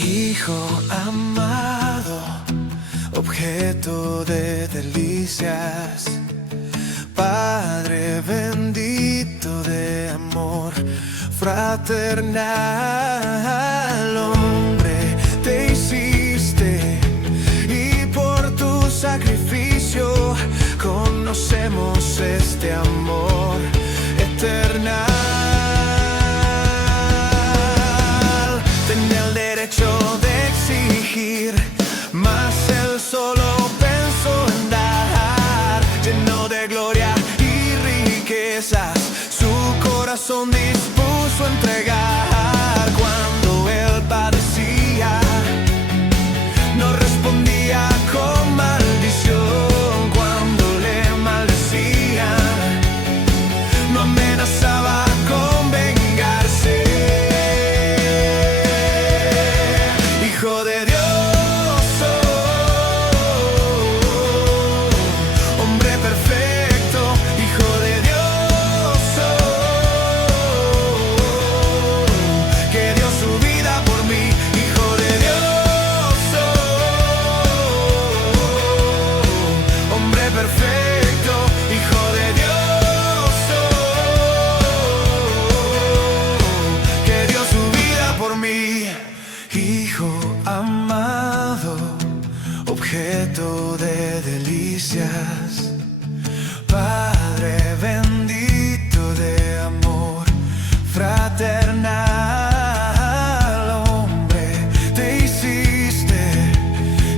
Hijo amado, objeto de delicias, Padre bendito de amor fraternal. Hombre te hiciste y por tu sacrificio conocemos este amor eternal. Tenía el derecho de exigir, mas él solo pensó en dar, lleno de gloria y riquezas, su corazón dispuso a entregar. Cuando él padecía, no respondía con maldición. Cuando le maldecían, no amenazaba con vengarse. Hijo de Dios, hombre perfecto, Hijo de Dios, que dio su vida por mí. Hijo de Dios, hombre perfecto, Hijo de Dios, que dio su vida por mí. Hijo amado, objeto de delicias, Padre bendito de amor fraternal. Hombre te hiciste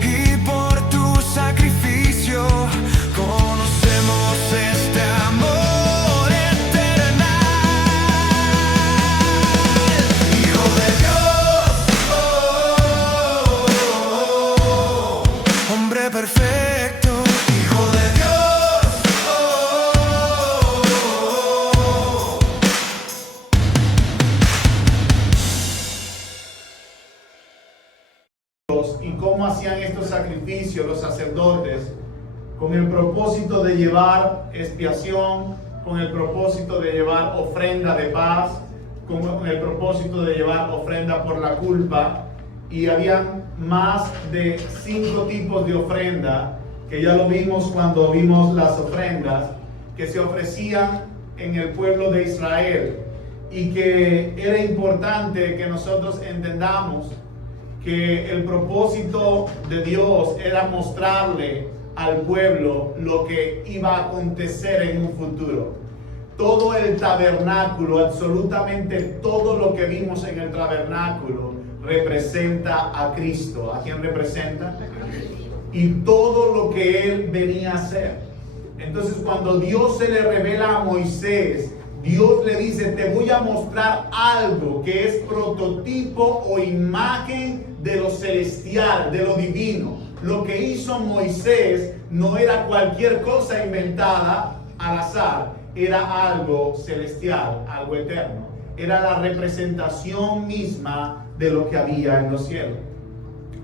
y por tu sacrificio conocemos este amor eternal. Hijo de Dios, hombre perfecto, Hijo de Dios, y cómo hacían estos sacrificios los sacerdotes, con el propósito de llevar expiación, con el propósito de llevar ofrenda de paz, con el propósito de llevar ofrenda por la culpa. Y habían más de 5 tipos de ofrenda, que ya lo vimos cuando vimos las ofrendas que se ofrecían en el pueblo de Israel, y que era importante que nosotros entendamos que el propósito de Dios era mostrarle al pueblo lo que iba a acontecer en un futuro. Todo el tabernáculo, absolutamente todo lo que vimos en el tabernáculo, representa a Cristo. ¿A quién representa? Y todo lo que Él venía a hacer. Entonces, cuando Dios se le revela a Moisés, Dios le dice: te voy a mostrar algo que es prototipo o imagen de lo celestial, de lo divino. Lo que hizo Moisés no era cualquier cosa inventada al azar, era algo celestial, algo eterno. Era la representación misma de lo que había en los cielos.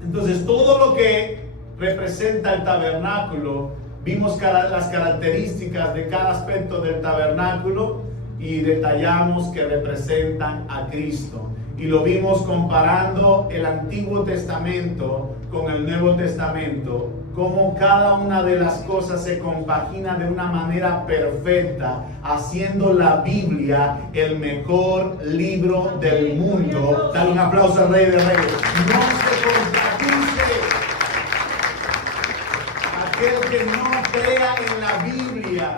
Entonces, todo lo que representa el tabernáculo, vimos las características de cada aspecto del tabernáculo y detallamos que representan a Cristo. Y lo vimos comparando el Antiguo Testamento con el Nuevo Testamento, cómo cada una de las cosas se compagina de una manera perfecta, haciendo la Biblia el mejor libro del mundo. Dale un aplauso al Rey de Reyes. No se contradice. Aquel que no crea en la Biblia,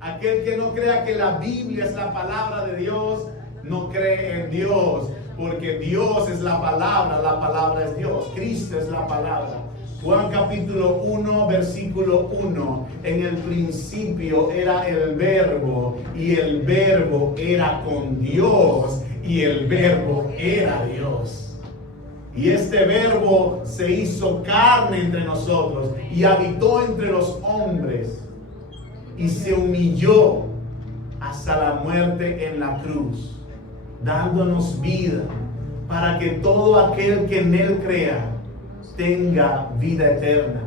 aquel que no crea que la Biblia es la palabra de Dios, no cree en Dios, porque Dios es la palabra es Dios, Cristo es la palabra. Juan capítulo 1, versículo 1. En el principio era el Verbo, y el Verbo era con Dios, y el Verbo era Dios. Y este Verbo se hizo carne entre nosotros, y habitó entre los hombres, y se humilló hasta la muerte en la cruz, dándonos vida, para que todo aquel que en Él crea tenga vida eterna.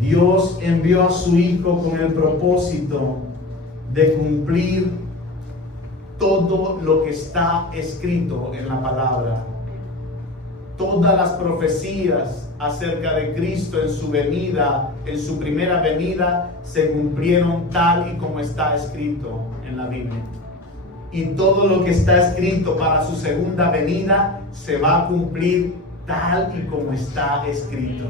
Dios envió a su Hijo con el propósito de cumplir todo lo que está escrito en la palabra. Todas las profecías acerca de Cristo en su venida, en su primera venida, se cumplieron tal y como está escrito en la Biblia. Y todo lo que está escrito para su segunda venida se va a cumplir tal y como está escrito.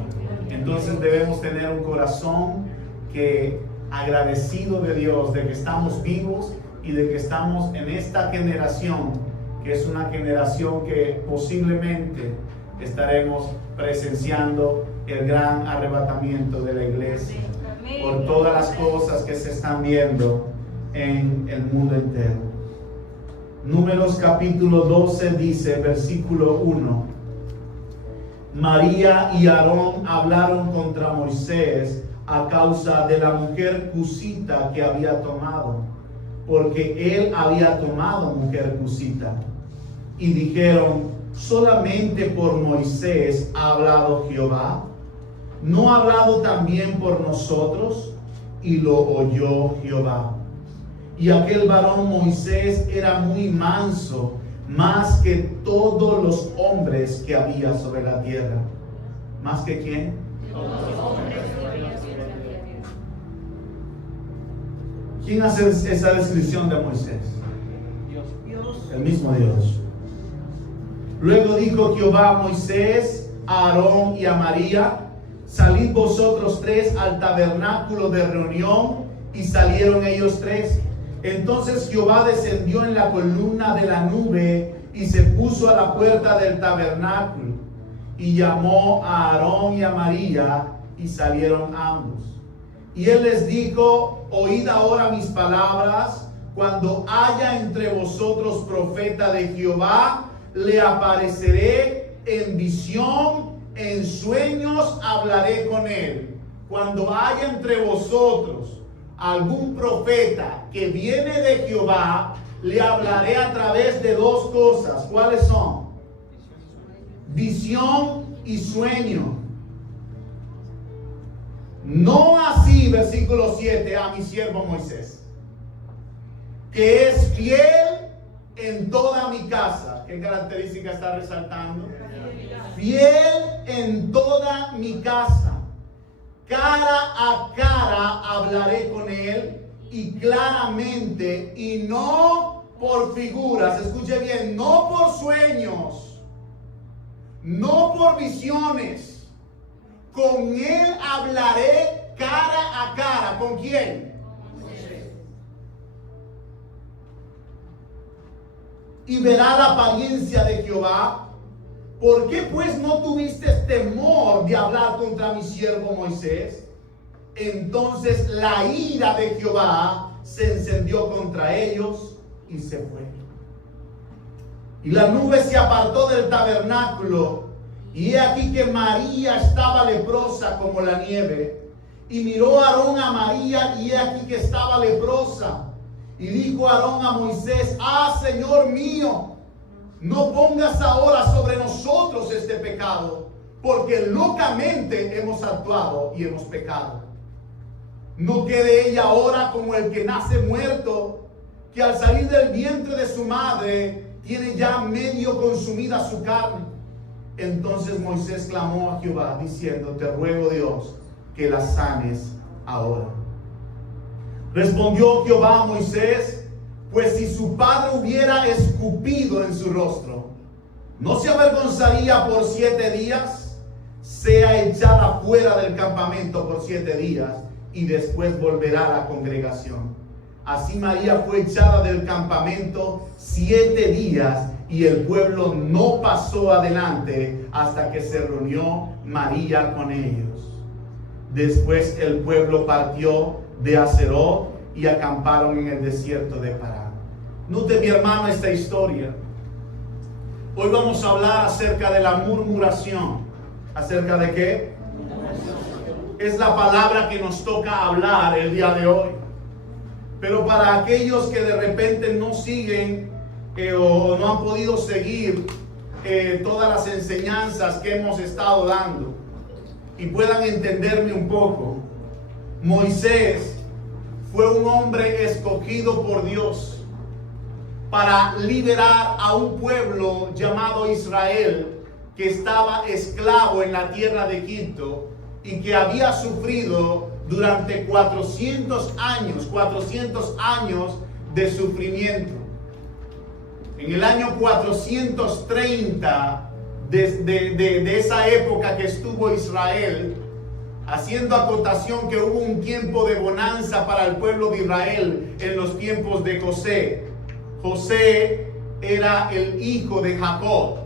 Entonces debemos tener un corazón que agradecido de Dios, de que estamos vivos y de que estamos en esta generación, que es una generación que posiblemente estaremos presenciando el gran arrebatamiento de la iglesia por todas las cosas que se están viendo en el mundo entero. Números capítulo 12 dice, versículo 1: María y Aarón hablaron contra Moisés a causa de la mujer cusita que había tomado, porque él había tomado mujer cusita. Y dijeron: ¿solamente por Moisés ha hablado Jehová? ¿No ha hablado también por nosotros? Y lo oyó Jehová. Y aquel varón Moisés era muy manso, más que todos los hombres que había sobre la tierra. ¿Más que quién? Todos los hombres que había sobre la tierra. ¿Quién hace esa descripción de Moisés? Dios. El mismo Dios. Luego dijo Jehová a Moisés, a Aarón y a María: salid vosotros tres al tabernáculo de reunión. Y salieron ellos tres. Entonces Jehová descendió en la columna de la nube y se puso a la puerta del tabernáculo. Y llamó a Aarón y a María, y salieron ambos. Y él les dijo: oíd ahora mis palabras. Cuando haya entre vosotros profeta de Jehová, le apareceré en visión, en sueños hablaré con él. Cuando haya entre vosotros algún profeta que viene de Jehová, le hablaré a través de dos cosas. ¿Cuáles son? Visión y sueño. No así, versículo 7, a mi siervo Moisés, que es fiel en toda mi casa. ¿Qué característica está resaltando? Fiel en toda mi casa. Cara a cara hablaré con él, y claramente, y no por figuras. Escuche bien, no por sueños, no por visiones. Con él hablaré cara a cara. ¿Con quién? Y verá la apariencia de Jehová. ¿Por qué pues no tuviste temor de hablar contra mi siervo Moisés? Entonces la ira de Jehová se encendió contra ellos y se fue. Y la nube se apartó del tabernáculo, y he aquí que María estaba leprosa como la nieve. Y miró Aarón a María, y he aquí que estaba leprosa. Y dijo Aarón a Moisés: ah, Señor mío, no pongas ahora sobre nosotros este pecado, porque locamente hemos actuado y hemos pecado. No quede ella ahora como el que nace muerto, que al salir del vientre de su madre tiene ya medio consumida su carne. Entonces Moisés clamó a Jehová diciendo: te ruego, Dios, que la sanes ahora. Respondió Jehová a Moisés: pues si su padre hubiera escupido en su rostro, ¿no se avergonzaría por 7 días? Sea echada fuera del campamento por 7 días, y después volverá a la congregación. Así María fue echada del campamento 7 días, y el pueblo no pasó adelante hasta que se reunió María con ellos. Después el pueblo partió de Haserot y acamparon en el desierto de Parán. Note, mi hermano, esta historia. Hoy vamos a hablar acerca de la murmuración. ¿Acerca de qué? Es la palabra que nos toca hablar el día de hoy. Pero para aquellos que de repente no siguen o no han podido seguir todas las enseñanzas que hemos estado dando y puedan entenderme un poco, Moisés fue un hombre escogido por Dios para liberar a un pueblo llamado Israel que estaba esclavo en la tierra de Egipto y que había sufrido durante 400 años de sufrimiento. En el año 430 de esa época que estuvo Israel, haciendo acotación que hubo un tiempo de bonanza para el pueblo de Israel en los tiempos de José. José era el hijo de Jacob.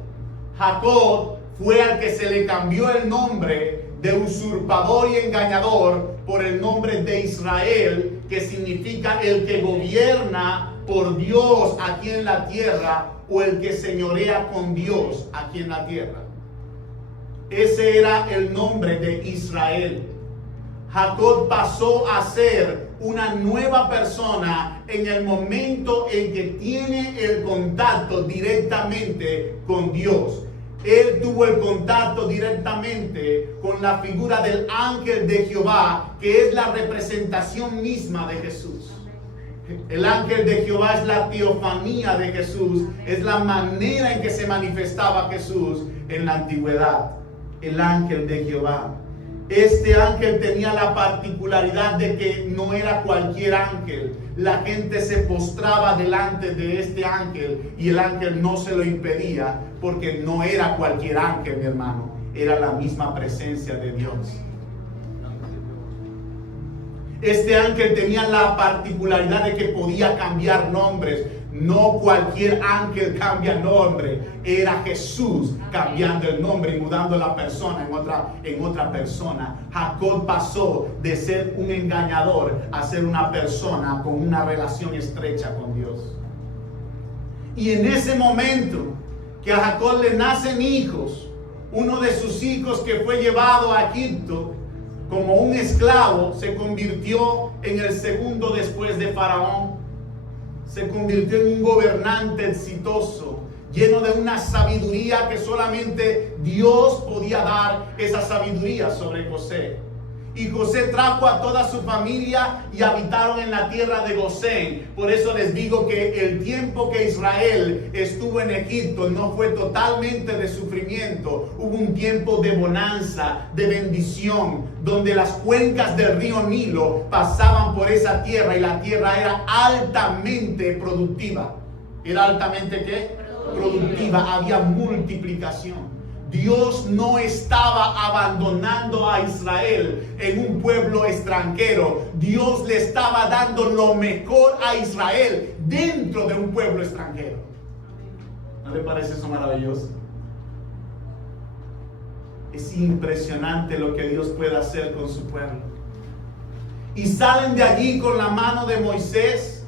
Jacob fue al que se le cambió el nombre de usurpador y engañador por el nombre de Israel, que significa el que gobierna por Dios aquí en la tierra, o el que señorea con Dios aquí en la tierra. Ese era el nombre de Israel. Jacob pasó a ser una nueva persona en el momento en que tiene el contacto directamente con Dios. Él tuvo el contacto directamente con la figura del ángel de Jehová, que es la representación misma de Jesús. El ángel de Jehová es la teofanía de Jesús, es la manera en que se manifestaba Jesús en la antigüedad. El ángel de Jehová. Este ángel tenía la particularidad de que no era cualquier ángel. La gente se postraba delante de este ángel y el ángel no se lo impedía, porque no era cualquier ángel, mi hermano. Era la misma presencia de Dios. Este ángel tenía la particularidad de que podía cambiar nombres. No cualquier ángel cambia nombre. Era Jesús cambiando el nombre y mudando la persona en otra persona. Jacob pasó de ser un engañador a ser una persona con una relación estrecha con Dios. Y en ese momento que a Jacob le nacen hijos, uno de sus hijos que fue llevado a Egipto como un esclavo se convirtió en el segundo después de Faraón. Se convirtió en un gobernante exitoso, lleno de una sabiduría que solamente Dios podía dar, esa sabiduría sobre José. Y José trajo a toda su familia y habitaron en la tierra de Gosén. Por eso les digo que el tiempo que Israel estuvo en Egipto no fue totalmente de sufrimiento. Hubo un tiempo de bonanza, de bendición, donde las cuencas del río Nilo pasaban por esa tierra y la tierra era altamente productiva. ¿Era altamente qué? Productiva. Había multiplicación. Dios no estaba abandonando a Israel en un pueblo extranjero. Dios le estaba dando lo mejor a Israel dentro de un pueblo extranjero. ¿No le parece eso maravilloso? Es impresionante lo que Dios puede hacer con su pueblo. Y salen de allí con la mano de Moisés,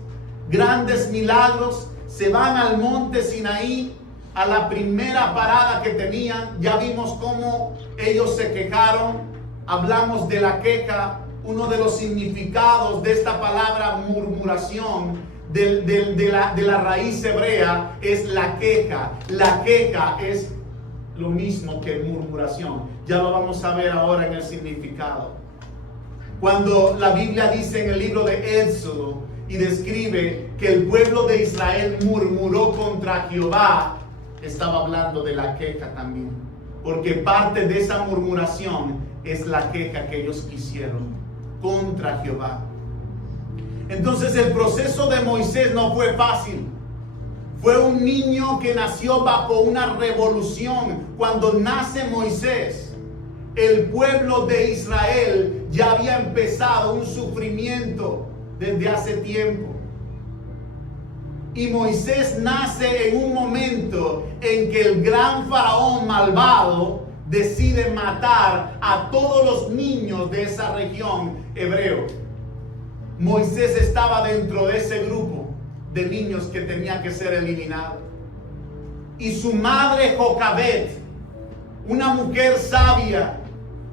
grandes milagros, se van al monte Sinaí. A la primera parada que tenían, ya vimos cómo ellos se quejaron. Hablamos de la queja. Uno de los significados de esta palabra murmuración, de la raíz hebrea, es la queja. La queja es lo mismo que murmuración. Ya lo vamos a ver ahora en el significado. Cuando la Biblia dice en el libro de Éxodo y describe que el pueblo de Israel murmuró contra Jehová, estaba hablando de la queja también, porque parte de esa murmuración es la queja que ellos hicieron contra Jehová. Entonces el proceso de Moisés no fue fácil. Fue un niño que nació bajo una revolución. Cuando nace Moisés, el pueblo de Israel ya había empezado un sufrimiento desde hace tiempo. Y Moisés nace en un momento en que el gran faraón malvado decide matar a todos los niños de esa región hebreo. Moisés estaba dentro de ese grupo de niños que tenía que ser eliminado. Y su madre Jocabet, una mujer sabia,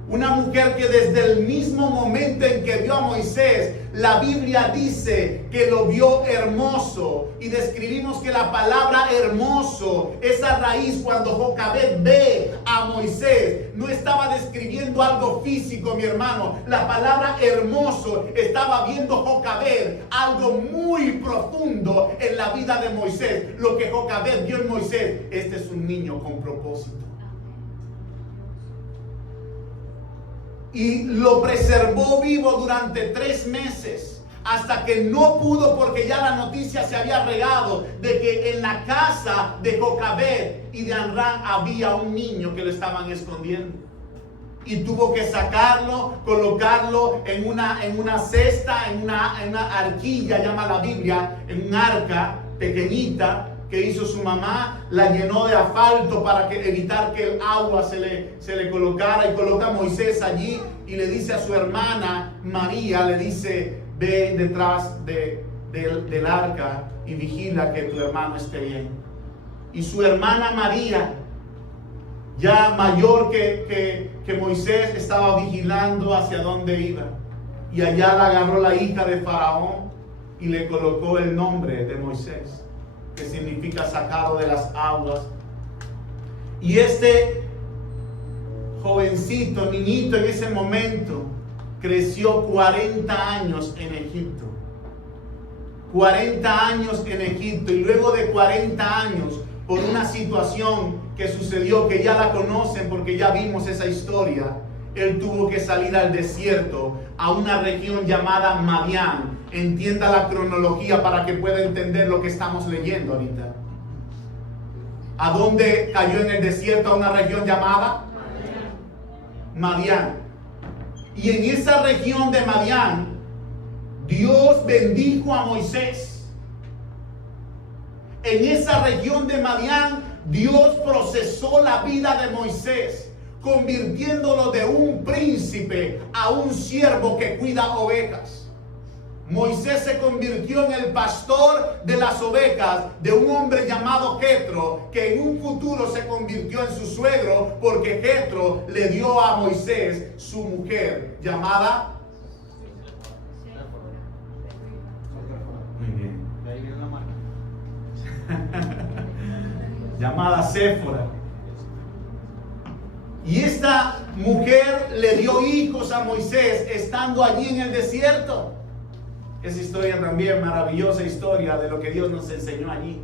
Una mujer que desde el mismo momento en que vio a Moisés, la Biblia dice que lo vio hermoso. Y describimos que la palabra hermoso, esa raíz cuando Jocabed ve a Moisés, no estaba describiendo algo físico, mi hermano. La palabra hermoso estaba viendo Jocabed algo muy profundo en la vida de Moisés. Lo que Jocabed vio en Moisés, este es un niño con propósito. Y lo preservó vivo durante 3 meses, hasta que no pudo, porque ya la noticia se había regado de que en la casa de Jocabed y de Amram había un niño que lo estaban escondiendo. Y tuvo que sacarlo, colocarlo en una cesta, en una arquilla, llama la Biblia, en un arca pequeñita que hizo su mamá, la llenó de asfalto para evitar que el agua se le colocara, y coloca a Moisés allí y le dice a su hermana María, le dice: ve detrás del arca y vigila que tu hermano esté bien. Y su hermana María, ya mayor que Moisés, estaba vigilando hacia dónde iba, y allá la agarró la hija de Faraón y le colocó el nombre de Moisés, que significa sacado de las aguas. Y este jovencito, niñito, en ese momento creció 40 años en Egipto. 40 años en Egipto, y luego de 40 años, por una situación que sucedió, que ya la conocen porque ya vimos esa historia, él tuvo que salir al desierto, a una región llamada Madián. Entienda la cronología para que pueda entender lo que estamos leyendo ahorita. ¿A dónde cayó en el desierto? A una región llamada Madián. Y en esa región de Madián, Dios bendijo a Moisés. En esa región de Madián, Dios procesó la vida de Moisés, convirtiéndolo de un príncipe a un siervo que cuida ovejas. Moisés se convirtió en el pastor de las ovejas de un hombre llamado Jetro, que en un futuro se convirtió en su suegro, porque Jetro le dio a Moisés su mujer llamada llamada Séfora. Y esta mujer le dio hijos a Moisés estando allí en el desierto. Esa historia también, maravillosa historia de lo que Dios nos enseñó allí.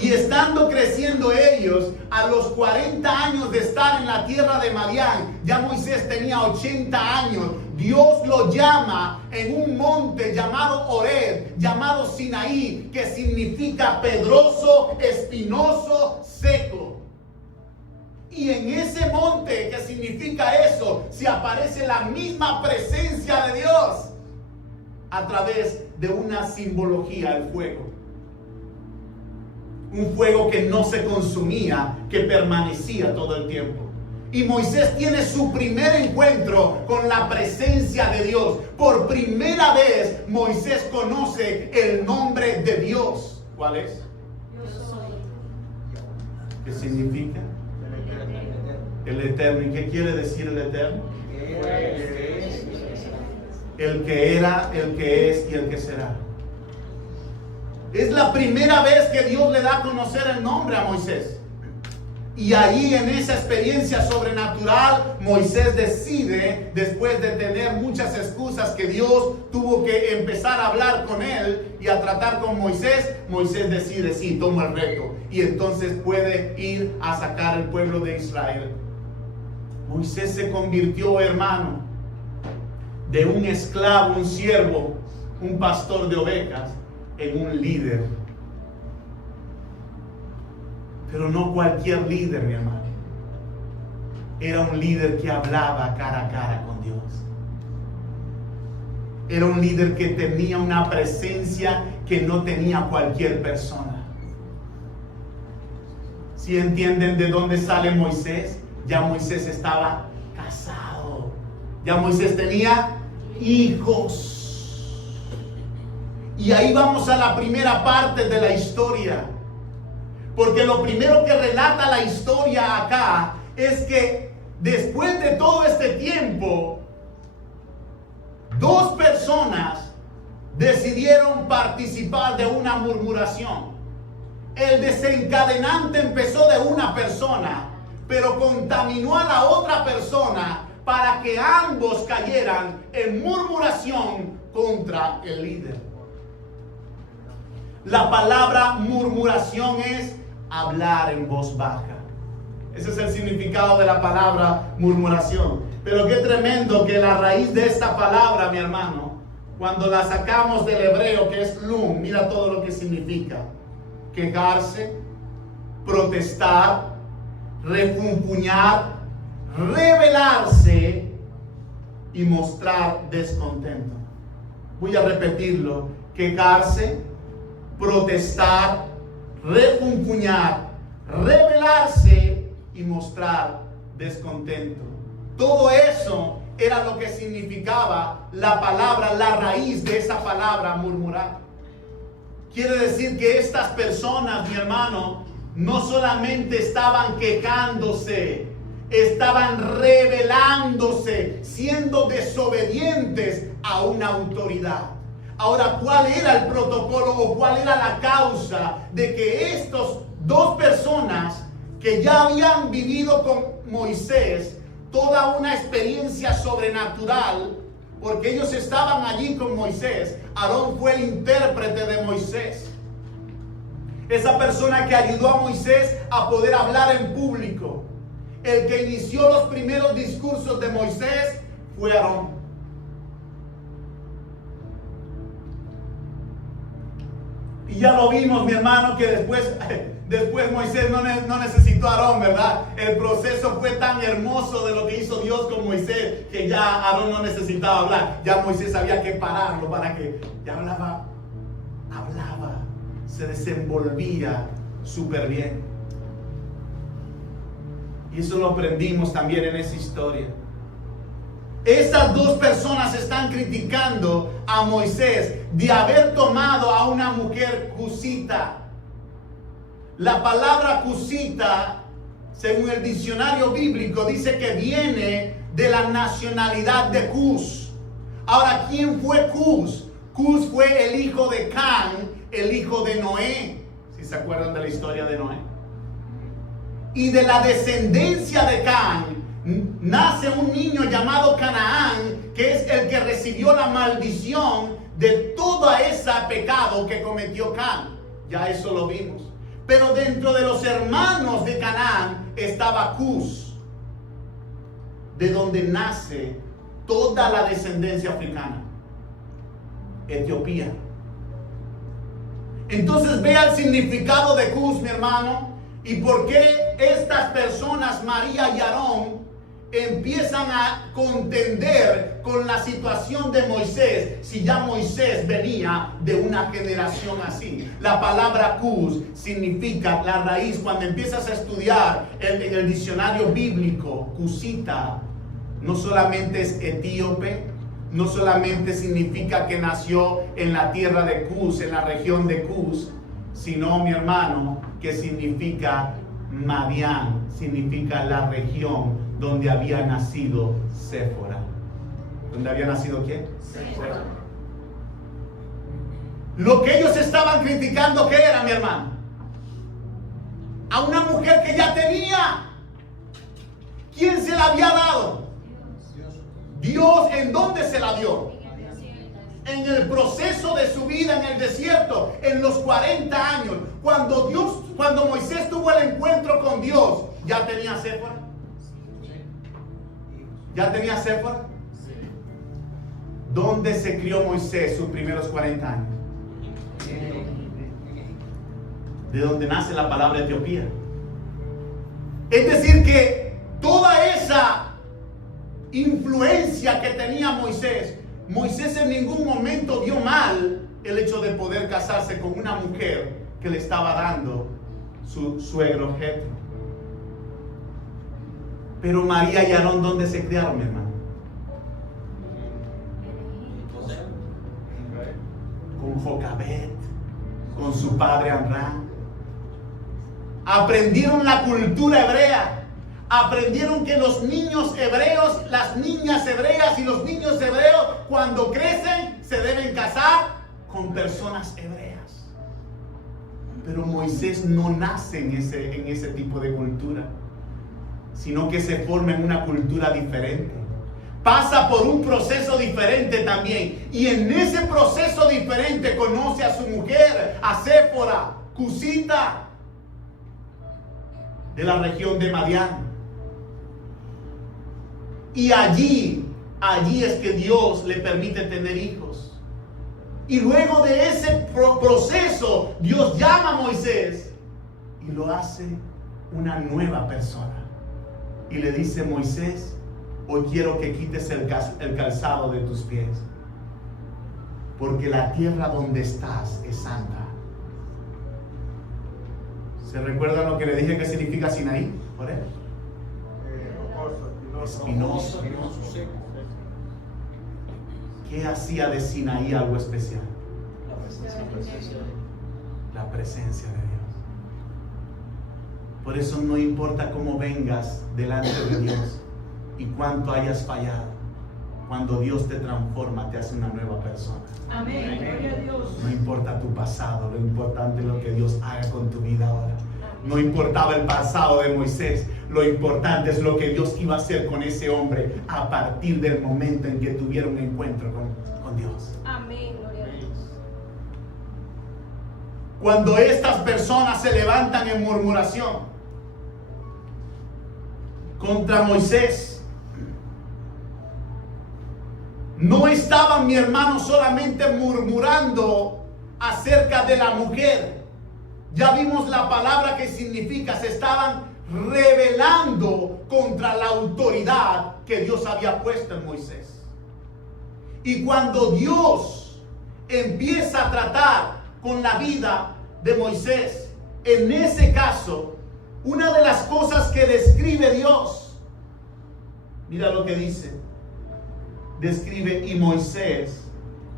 Y estando creciendo ellos, a los 40 años de estar en la tierra de Madián, ya Moisés tenía 80 años. Dios lo llama en un monte llamado Horeb, llamado Sinaí, que significa pedroso, espinoso, seco. Y en ese monte, que significa eso, se aparece la misma presencia de Dios a través de una simbología, el fuego. Un fuego que no se consumía, que permanecía todo el tiempo. Y Moisés tiene su primer encuentro con la presencia de Dios. Por primera vez Moisés conoce el nombre de Dios. ¿Cuál es? Yo soy. ¿Qué significa? El Eterno. ¿Y qué quiere decir el Eterno? El que era, el que es y el que será. Es la primera vez que Dios le da a conocer el nombre a Moisés. Y ahí, en esa experiencia sobrenatural, Moisés decide, después de tener muchas excusas que Dios tuvo que empezar a hablar con él y a tratar con Moisés, Moisés decide, sí, toma el reto. Y entonces puede ir a sacar al pueblo de Israel. Moisés se convirtió, hermano, de un esclavo, un siervo, un pastor de ovejas, en un líder. Pero no cualquier líder, mi hermano. Era un líder que hablaba cara a cara con Dios. Era un líder que tenía una presencia que no tenía cualquier persona. ¿Sí entienden de dónde sale Moisés? Ya Moisés estaba casado. Ya Moisés tenía hijos. Y ahí vamos a la primera parte de la historia. Porque lo primero que relata la historia acá es que después de todo este tiempo, dos personas decidieron participar de una murmuración. El desencadenante empezó de una persona, pero contaminó a la otra persona para que ambos cayeran en murmuración contra el líder. La palabra murmuración es hablar en voz baja. Ese es el significado de la palabra murmuración. Pero qué tremendo que la raíz de esta palabra, mi hermano, cuando la sacamos del hebreo, que es lum, mira todo lo que significa: quejarse, protestar, refunfuñar, rebelarse y mostrar descontento. Voy a repetirlo: quejarse, protestar, refunfuñar, rebelarse y mostrar descontento. Todo eso era lo que significaba la palabra, la raíz de esa palabra murmurar. Quiere decir que estas personas, mi hermano, no solamente estaban quejándose, estaban rebelándose, siendo desobedientes a una autoridad. Ahora, ¿cuál era el protocolo o cuál era la causa de que estos dos personas que ya habían vivido con Moisés toda una experiencia sobrenatural, porque ellos estaban allí con Moisés? Aarón fue el intérprete de Moisés, esa persona que ayudó a Moisés a poder hablar en público. El que inició los primeros discursos de Moisés fue Aarón. Y ya lo vimos, mi hermano, que después Moisés no necesitó a Aarón, ¿verdad? El proceso fue tan hermoso de lo que hizo Dios con Moisés que ya Aarón no necesitaba hablar. Ya Moisés había que pararlo para que ya hablaba, se desenvolvía súper bien. Y eso lo aprendimos también en esa historia. Estas dos personas están criticando a Moisés de haber tomado a una mujer cusita. La palabra cusita, según el diccionario bíblico, dice que viene de la nacionalidad de Cus. Ahora, ¿quién fue Cus? Cus fue el hijo de Can, el hijo de Noé. ¿Si se acuerdan de la historia de Noé? Y de la descendencia de Can nace un niño llamado Canaán, que es el que recibió la maldición de todo ese pecado que cometió Can. Ya eso lo vimos. Pero dentro de los hermanos de Canaán estaba Cus, de donde nace toda la descendencia africana, Etiopía. Entonces vea el significado de Cus, mi hermano, y por qué estas personas, María y Aarón, empiezan a contender con la situación de Moisés, si ya Moisés venía de una generación así. La palabra Cus significa la raíz. Cuando empiezas a estudiar en el diccionario bíblico, cusita no solamente es etíope, no solamente significa que nació en la tierra de Cus, en la región de Cus, sino, mi hermano, que significa Madián, significa la región donde había nacido Séfora. ¿Dónde había nacido quién? Séfora. Lo que ellos estaban criticando, ¿qué era, mi hermano? A una mujer que ya tenía. ¿Quién se la había dado? Dios. ¿En dónde se la dio? En el proceso de su vida en el desierto, en los 40 años. Cuando Moisés tuvo el encuentro con Dios, ¿ya tenía Séfora? ¿Ya tenía Séfora? ¿Dónde se crió Moisés sus primeros 40 años? De donde nace la palabra Etiopía. Es decir que toda esa influencia que tenía Moisés en ningún momento vio mal el hecho de poder casarse con una mujer que le estaba dando su suegro Jetro. Pero María y Aarón, ¿dónde se criaron, mi hermano? Con Jocabet, con su padre Amram. Aprendieron la cultura hebrea, aprendieron que los niños hebreos, las niñas hebreas y los niños hebreos, cuando crecen, se deben casar con personas hebreas. Pero Moisés no nace en ese tipo de cultura, sino que se forma en una cultura diferente. Pasa por un proceso diferente también. Y en ese proceso diferente conoce a su mujer, a Séfora, cusita, de la región de Madián. Y allí es que Dios le permite tener hijos. Y luego de ese proceso, Dios llama a Moisés y lo hace una nueva persona. Y le dice: Moisés, hoy quiero que quites el calzado de tus pies, porque la tierra donde estás es santa. ¿Se recuerdan lo que le dije que significa Sinaí? Por él. Espinoso. ¿Qué hacía de Sinaí algo especial? La presencia de Dios. Por eso no importa cómo vengas delante de Dios y cuánto hayas fallado, cuando Dios te transforma, te hace una nueva persona. Amén. Gloria a Dios. No importa tu pasado, lo importante es lo que Dios haga con tu vida ahora. No importaba el pasado de Moisés, lo importante es lo que Dios iba a hacer con ese hombre a partir del momento en que tuviera un encuentro con Dios. Amén. Gloria a Dios. Cuando estas personas se levantan en murmuración contra Moisés, no estaban, mi hermano, solamente murmurando acerca de la mujer. Ya vimos la palabra que significa, se estaban rebelando contra la autoridad que Dios había puesto en Moisés. Y cuando Dios empieza a tratar con la vida de Moisés, en ese caso, una de las cosas que describe Dios, mira lo que dice. Describe: y Moisés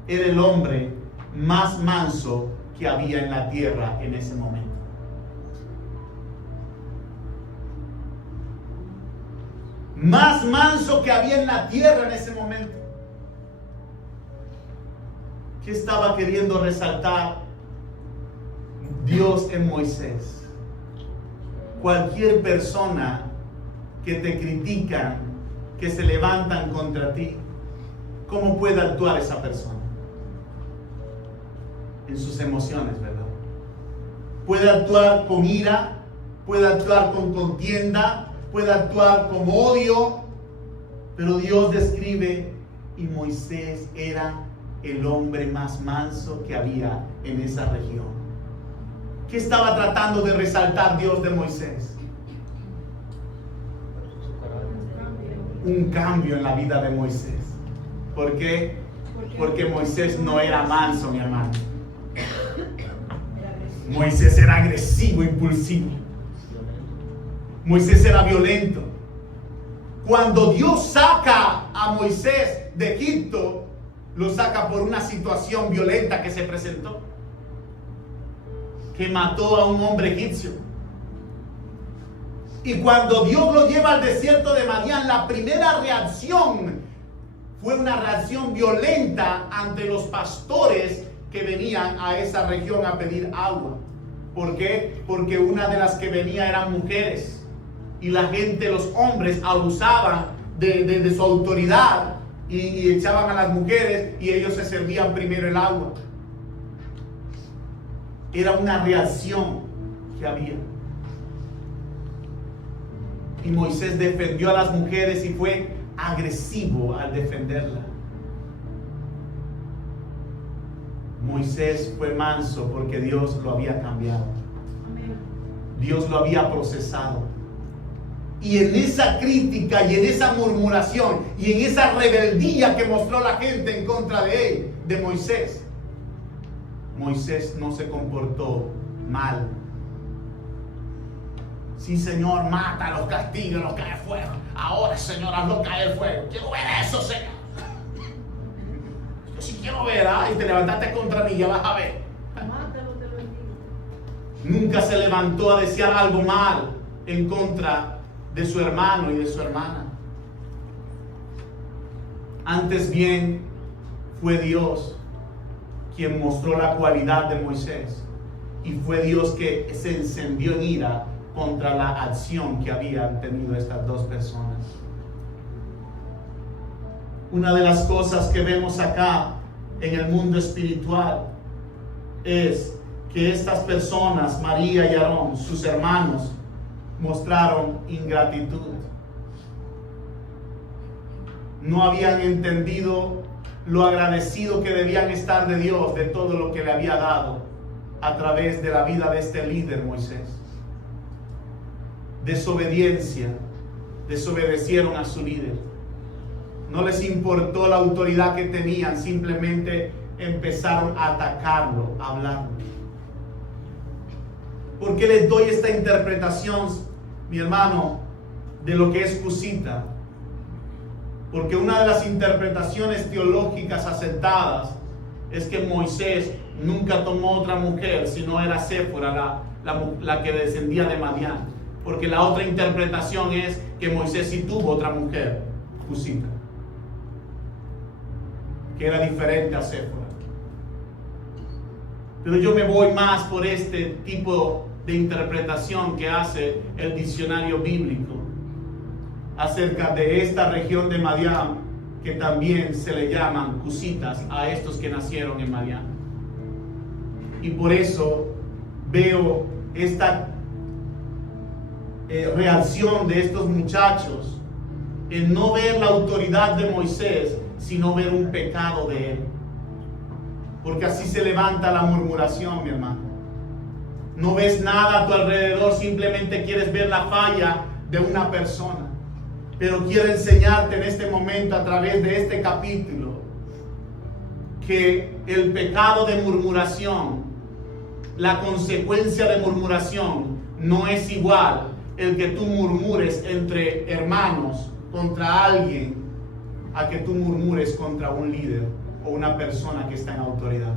era el hombre más manso que había en la tierra en ese momento. Más manso que había en la tierra en ese momento. ¿Qué estaba queriendo resaltar Dios en Moisés? Cualquier persona que te critican, que se levantan contra ti, ¿cómo puede actuar esa persona? En sus emociones, ¿verdad? Puede actuar con ira, puede actuar con contienda, puede actuar con odio, pero Dios describe: y Moisés era el hombre más manso que había en esa región. ¿Qué estaba tratando de resaltar Dios de Moisés? Un cambio en la vida de Moisés. ¿Por qué? Porque Moisés no era manso, mi hermano. Moisés era agresivo, impulsivo. Moisés era violento. Cuando Dios saca a Moisés de Egipto, lo saca por una situación violenta que se presentó, que mató a un hombre egipcio. Y cuando Dios lo lleva al desierto de Madián, la primera reacción fue una reacción violenta ante los pastores que venían a esa región a pedir agua. ¿Por qué? Porque una de las que venía eran mujeres, y la gente, los hombres, abusaban de su autoridad y echaban a las mujeres, y ellos se servían primero el agua. Era una reacción que había. Y Moisés defendió a las mujeres y fue agresivo al defenderla. Moisés fue manso porque Dios lo había cambiado. Dios lo había procesado. Y en esa crítica y en esa murmuración y en esa rebeldía que mostró la gente en contra de él, de Moisés, Moisés no se comportó mal. Sí, Señor, mátalos, castígalos, cae fuego. Ahora, Señor, hazlo caer fuego. Quiero ver eso, Señor. Yo sí quiero ver, y te levantaste contra mí, ya vas a ver. Nunca se levantó a desear algo mal en contra de su hermano y de su hermana. Antes bien, fue Dios quien mostró la cualidad de Moisés, y fue Dios que se encendió en ira contra la acción que habían tenido estas dos personas. Una de las cosas que vemos acá en el mundo espiritual es que estas personas, María y Aarón, sus hermanos, mostraron ingratitud. No habían entendido lo agradecido que debían estar de Dios, de todo lo que le había dado a través de la vida de este líder Moisés. Desobediencia, desobedecieron a su líder. No les importó la autoridad que tenían, simplemente empezaron a atacarlo, a hablarlo. ¿Por qué les doy esta interpretación, mi hermano, de lo que es Cusita? Porque una de las interpretaciones teológicas aceptadas es que Moisés nunca tomó otra mujer, sino era Séfora, la que descendía de Madián. Porque la otra interpretación es que Moisés sí tuvo otra mujer, Cusita, que era diferente a Séfora. Pero yo me voy más por este tipo de interpretación que hace el diccionario bíblico acerca de esta región de Madián, que también se le llaman cusitas a estos que nacieron en Madián. Y por eso veo esta reacción de estos muchachos en no ver la autoridad de Moisés, sino ver un pecado de él. Porque así se levanta la murmuración, mi hermano. No ves nada a tu alrededor, simplemente quieres ver la falla de una persona. Pero quiero enseñarte en este momento, a través de este capítulo, que el pecado de murmuración, la consecuencia de murmuración, no es igual el que tú murmures entre hermanos contra alguien a que tú murmures contra un líder o una persona que está en autoridad.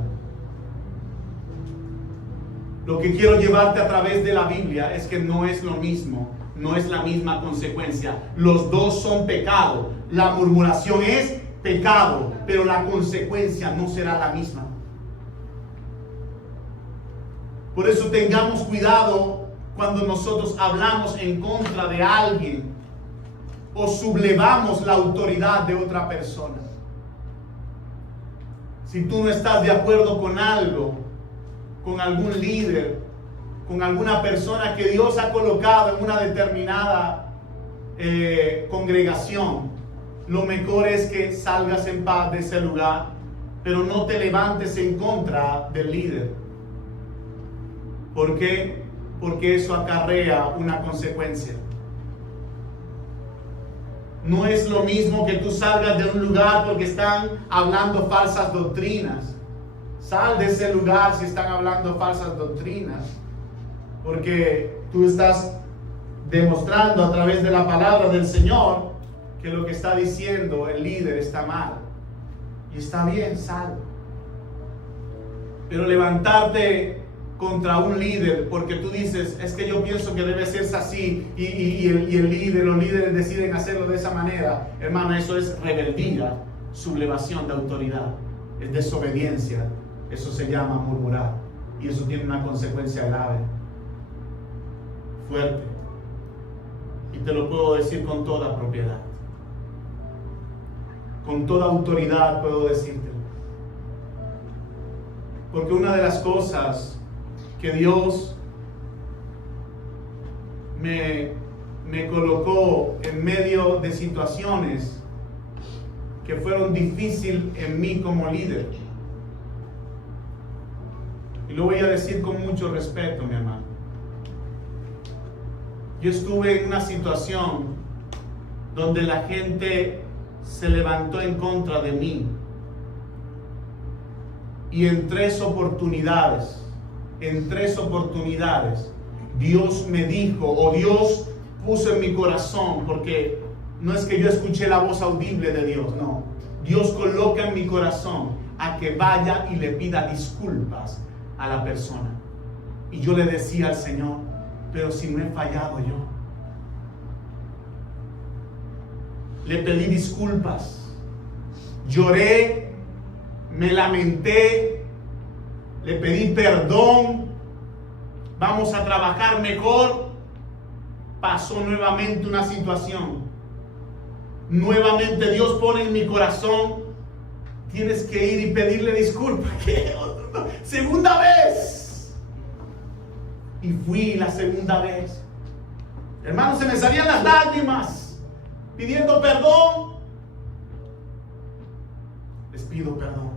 Lo que quiero llevarte a través de la Biblia es que no es lo mismo, no es la misma consecuencia. Los dos son pecado. La murmuración es pecado, pero la consecuencia no será la misma. Por eso tengamos cuidado cuando nosotros hablamos en contra de alguien o sublevamos la autoridad de otra persona. Si tú no estás de acuerdo con algo, con algún líder, con alguna persona que Dios ha colocado en una determinada congregación, lo mejor es que salgas en paz de ese lugar, pero no te levantes en contra del líder. ¿Por qué? Porque eso acarrea una consecuencia. No es lo mismo que tú salgas de un lugar porque están hablando falsas doctrinas. Sal de ese lugar si están hablando falsas doctrinas, porque tú estás demostrando a través de la palabra del Señor que lo que está diciendo el líder está mal. Y está bien, sal. Pero levantarte contra un líder porque tú dices, es que yo pienso que debe ser así, y el líder, los líderes deciden hacerlo de esa manera, hermano, eso es rebeldía, sublevación de autoridad, es desobediencia. Eso se llama murmurar, y eso tiene una consecuencia grave, fuerte, y te lo puedo decir con toda propiedad, con toda autoridad puedo decírtelo. Porque una de las cosas que Dios me colocó en medio de situaciones que fueron difíciles en mí como líder, y lo voy a decir con mucho respeto, mi hermano. Yo estuve en una situación donde la gente se levantó en contra de mí. Y en tres oportunidades, Dios me dijo, o Dios puso en mi corazón, porque no es que yo escuché la voz audible de Dios, no. Dios coloca en mi corazón a que vaya y le pida disculpas a la persona. Y yo le decía al Señor, pero si no he fallado yo, le pedí disculpas, lloré, me lamenté, le pedí perdón, vamos a trabajar mejor. Pasó nuevamente una situación. Nuevamente Dios pone en mi corazón, tienes que ir y pedirle disculpas. ¿Qué? Segunda vez. Y fui la segunda vez. Hermanos, se me salían las lágrimas pidiendo perdón. Les pido perdón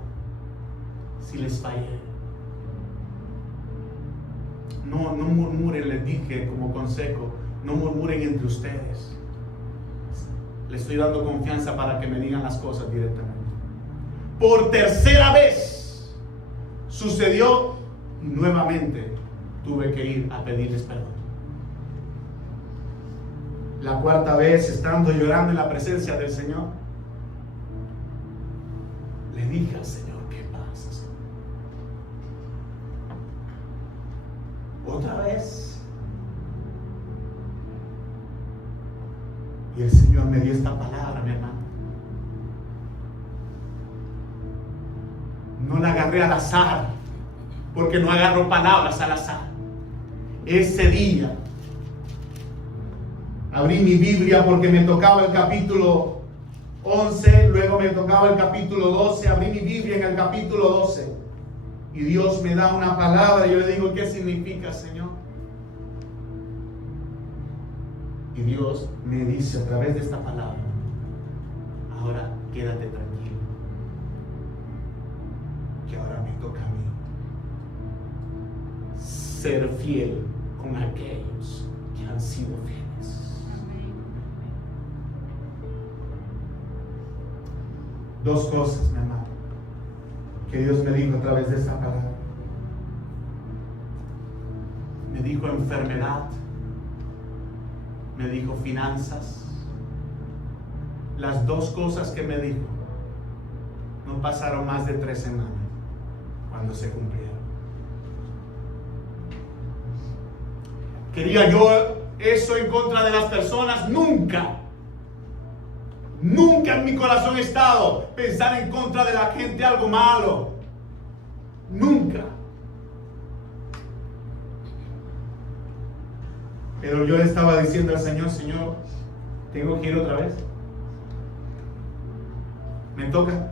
si les fallé. No murmuren, les dije como consejo, no murmuren entre ustedes. Les estoy dando confianza para que me digan las cosas directamente. Por tercera vez sucedió y nuevamente tuve que ir a pedirles perdón. La cuarta vez, estando llorando en la presencia del Señor, le dije al Señor, ¿qué pasa, Señor? Otra vez. Y el Señor me dio esta palabra, mi hermano. No la agarré al azar, porque no agarro palabras al azar. Ese día abrí mi Biblia porque me tocaba el capítulo 11, luego me tocaba el capítulo 12, abrí mi Biblia en el capítulo 12 y Dios me da una palabra y yo le digo, ¿qué significa, Señor? Y Dios me dice a través de esta palabra, ahora quédate tranquilo, que ahora me toca a mí ser fiel con aquellos que han sido fieles. Dos cosas, mi amado, que Dios me dijo a través de esta palabra. Me dijo enfermedad, me dijo finanzas. Las dos cosas que me dijo no pasaron más de 3 semanas cuando se cumplieron. ¿Quería yo eso en contra de las personas? Nunca. Nunca en mi corazón he estado pensar en contra de la gente algo malo. Nunca. Pero yo le estaba diciendo al Señor, Señor, ¿tengo que ir otra vez? ¿Me toca?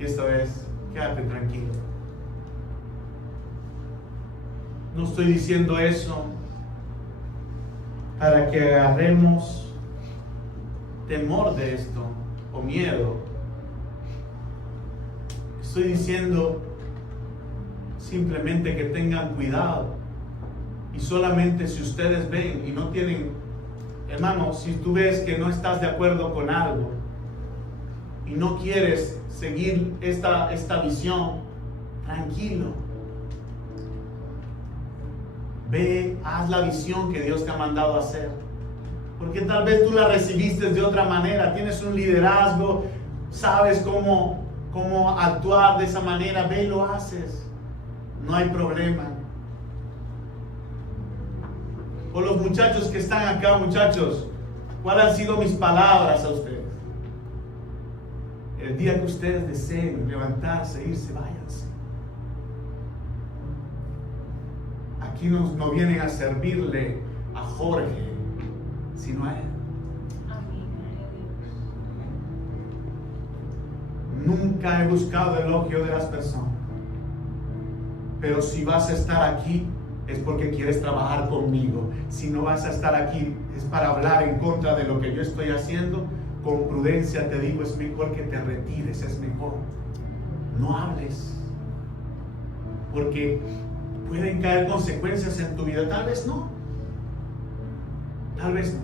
Y esta vez, quédate tranquilo. No estoy diciendo eso para que agarremos temor de esto o miedo. Estoy diciendo simplemente que tengan cuidado. Y solamente si ustedes ven y no tienen, hermano, si tú ves que no estás de acuerdo con algo y no quieres seguir esta visión, tranquilo. Ve, haz la visión que Dios te ha mandado a hacer. Porque tal vez tú la recibiste de otra manera, tienes un liderazgo, sabes cómo actuar de esa manera, ve y lo haces. No hay problema. O los muchachos que están acá, muchachos, ¿cuáles han sido mis palabras a ustedes? El día que ustedes deseen levantarse, irse, váyanse. Aquí no vienen a servirle a Jorge, sino a Él. Nunca he buscado el elogio de las personas. Pero si vas a estar aquí, es porque quieres trabajar conmigo. Si no vas a estar aquí, es para hablar en contra de lo que yo estoy haciendo. Con prudencia te digo, es mejor que te retires, es mejor. No hables. Porque pueden caer consecuencias en tu vida. Tal vez no. Tal vez no.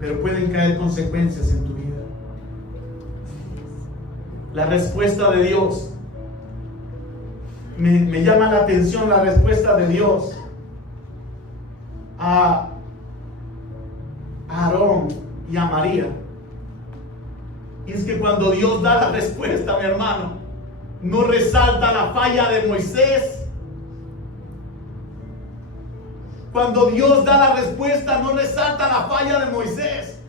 Pero pueden caer consecuencias en tu vida. La respuesta de Dios. Me llama la atención la respuesta de Dios a Aarón y a María. Y es que cuando Dios da la respuesta, mi hermano, no resalta la falla de Moisés. Cuando Dios da la respuesta, no resalta la falla de Moisés.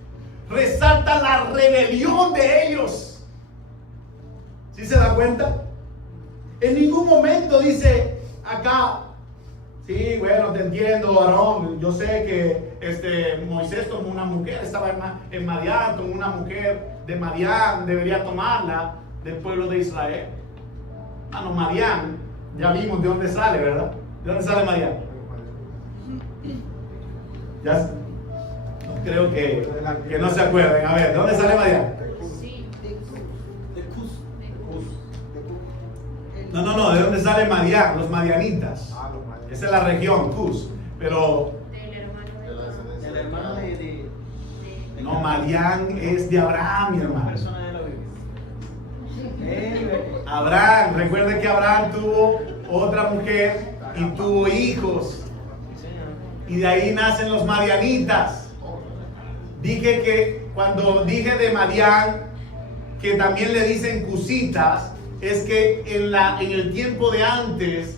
resalta la rebelión de ellos. ¿Sí se da cuenta? En ningún momento dice acá, sí, bueno, te entiendo, Aarón, yo sé que Moisés tomó una mujer, estaba en Madián, tomó una mujer de Madián, debería tomarla del pueblo de Israel. No, Madián, ya vimos de dónde sale, ¿verdad? ¿De dónde sale Madián? Ya, no creo que no se acuerden. A ver, ¿de dónde sale Madián? No, ¿de dónde sale Madián? Los madianitas. Esa es la región, Cus. Pero del hermano de no, Madián es de Abraham, mi hermano. persona de la Biblia. Abraham, recuerda que Abraham tuvo otra mujer y tuvo hijos. Y de ahí nacen los madianitas. Dije que cuando dije de Madián, que también le dicen cusitas, es que en el tiempo de antes,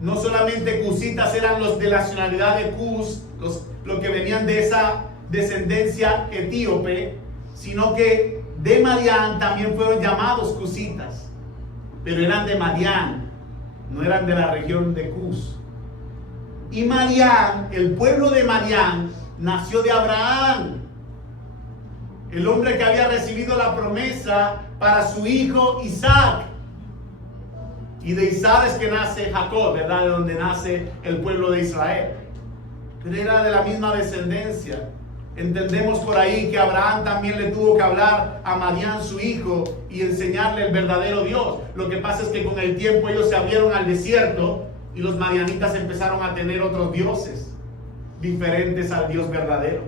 no solamente cusitas eran los de la nacionalidad de Cus, los que venían de esa descendencia etíope, sino que de Madián también fueron llamados cusitas, pero eran de Madián, no eran de la región de Cus. Y Madián, el pueblo de Madián, nació de Abraham, el hombre que había recibido la promesa para su hijo Isaac. Y de Isaac es que nace Jacob, ¿verdad? De donde nace el pueblo de Israel. Pero era de la misma descendencia. Entendemos por ahí que Abraham también le tuvo que hablar a Madián, su hijo, y enseñarle el verdadero Dios. Lo que pasa es que con el tiempo ellos se abrieron al desierto y los madianitas empezaron a tener otros dioses diferentes al Dios verdadero.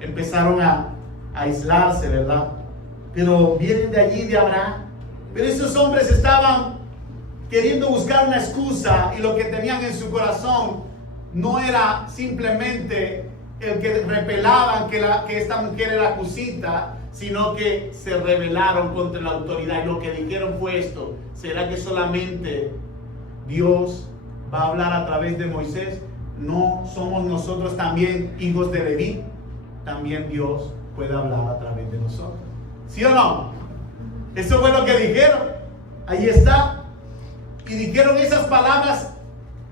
Empezaron a aislarse, ¿verdad? Pero vienen de allí, de Abraham. Pero esos hombres estaban queriendo buscar una excusa, y lo que tenían en su corazón no era simplemente el que repelaban que esta mujer era cusita, sino que se rebelaron contra la autoridad, y lo que dijeron fue esto: ¿será que solamente Dios va a hablar a través de Moisés? ¿No somos nosotros también hijos de Leví? También Dios puede hablar a través de nosotros. ¿Sí o no? Eso fue lo que dijeron. Ahí está. Y dijeron esas palabras,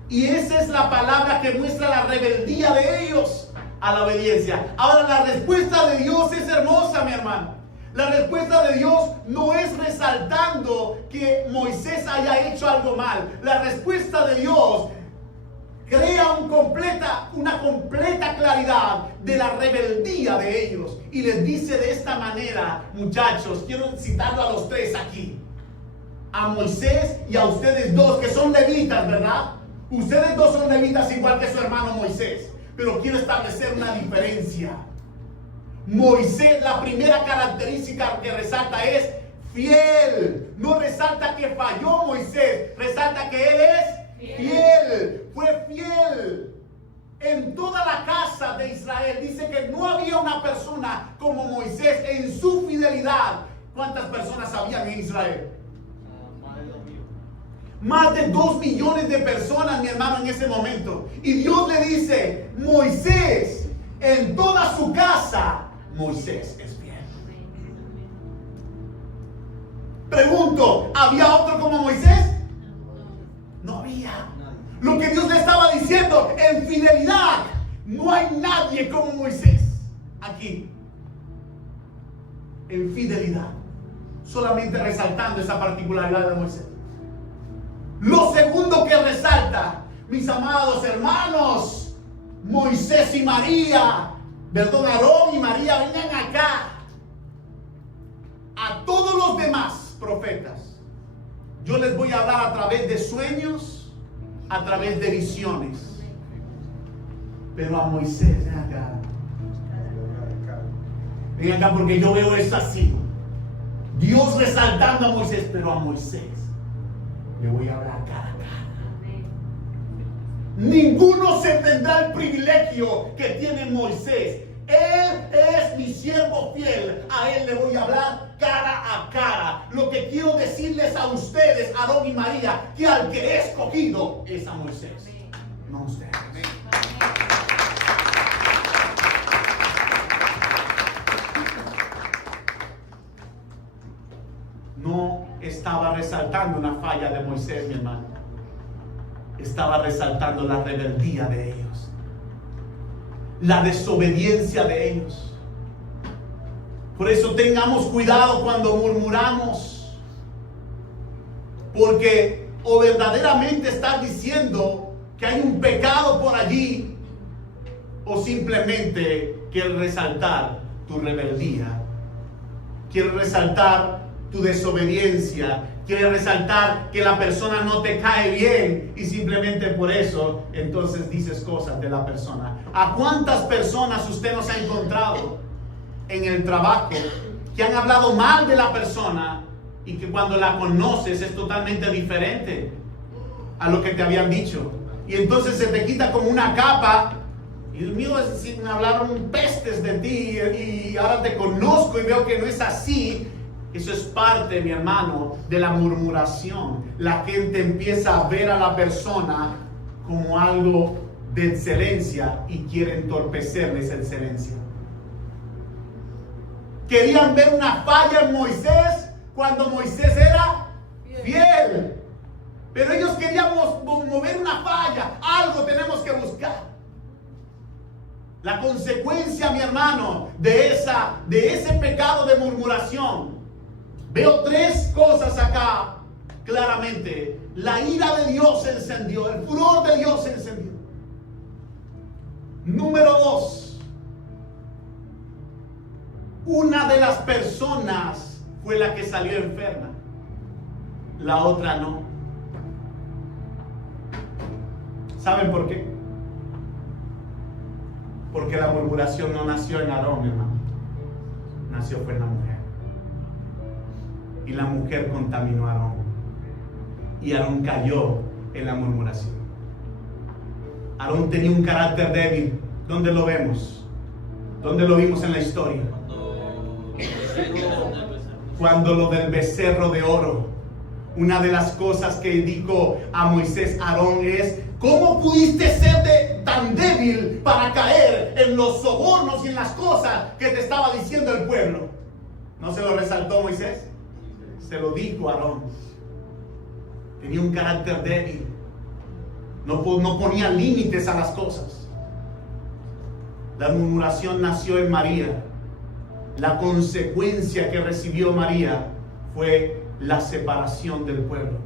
y esa es la palabra que muestra la rebeldía de ellos a la obediencia. Ahora, la respuesta de Dios es hermosa, mi hermano. La respuesta de Dios no es resaltando que Moisés haya hecho algo mal. La respuesta de Dios crea una completa claridad de la rebeldía de ellos. Y les dice de esta manera, muchachos, quiero citarlo a los tres aquí. A Moisés y a ustedes dos, que son levitas, ¿verdad? Ustedes dos son levitas igual que su hermano Moisés. Pero quiero establecer una diferencia. Moisés, la primera característica que resalta es fiel. No resalta que falló Moisés, resalta que él es fiel. Fue fiel en toda la casa de Israel. Dice que no había una persona como Moisés en su fidelidad. ¿Cuántas personas habían en Israel? Más de 2 millones de personas, mi hermano, en ese momento. Y Dios le dice: Moisés, en toda su casa, Moisés es fiel. Pregunto, ¿había otro como Moisés? No había. Lo que Dios le estaba diciendo: en fidelidad, no hay nadie como Moisés. Aquí, en fidelidad, solamente resaltando esa particularidad de Moisés. Lo segundo que resalta, mis amados hermanos, Moisés y María, Aarón y María, vengan acá. A todos los demás profetas, yo les voy a hablar a través de sueños, a través de visiones. Pero a Moisés, ven acá. Ven acá, porque yo veo eso así. Dios resaltando a Moisés, pero a Moisés le voy a hablar cara a cara. Ninguno se tendrá el privilegio que tiene Moisés. Él es mi siervo fiel. A él le voy a hablar cara a cara. Lo que quiero decirles a ustedes, Aarón y María, que al que he escogido es a Moisés, no a ustedes. resaltando una falla de Moisés, mi hermano. Estaba resaltando la rebeldía de ellos, la desobediencia de ellos. Por eso tengamos cuidado cuando murmuramos, porque o verdaderamente estás diciendo que hay un pecado por allí, o simplemente quieres resaltar tu rebeldía, quieres resaltar tu desobediencia, quieres resaltar que la persona no te cae bien y simplemente por eso entonces dices cosas de la persona. ¿A cuántas personas usted nos ha encontrado en el trabajo que han hablado mal de la persona y que cuando la conoces es totalmente diferente a lo que te habían dicho? Y entonces se te quita como una capa. Y Dios mío, si me hablaron pestes de ti y ahora te conozco y veo que no es así. Eso es parte, mi hermano, de la murmuración. La gente empieza a ver a la persona como algo de excelencia y quiere entorpecerle esa excelencia. Querían ver una falla en Moisés cuando Moisés era fiel. Pero ellos queríamos mover una falla. Algo tenemos que buscar. La consecuencia, mi hermano, de ese pecado de murmuración. Veo tres cosas acá claramente. La ira de Dios se encendió. El furor de Dios se encendió. Número 2. Una de las personas fue la que salió enferma. La otra no. ¿Saben por qué? Porque la murmuración no nació en Aarón, hermano. Nació fue en la mujer. Y la mujer contaminó a Aarón. Y Aarón cayó en la murmuración. Aarón tenía un carácter débil. ¿Dónde lo vemos? ¿Dónde lo vimos en la historia? Cuando lo del becerro de oro. Una de las cosas que dijo a Moisés Aarón es: ¿cómo pudiste ser tan débil para caer en los sobornos y en las cosas que te estaba diciendo el pueblo? ¿No se lo resaltó Moisés? Se lo dijo a Aarón. Tenía un carácter débil. No ponía límites a las cosas. La murmuración nació en María. La consecuencia que recibió María fue la separación del pueblo.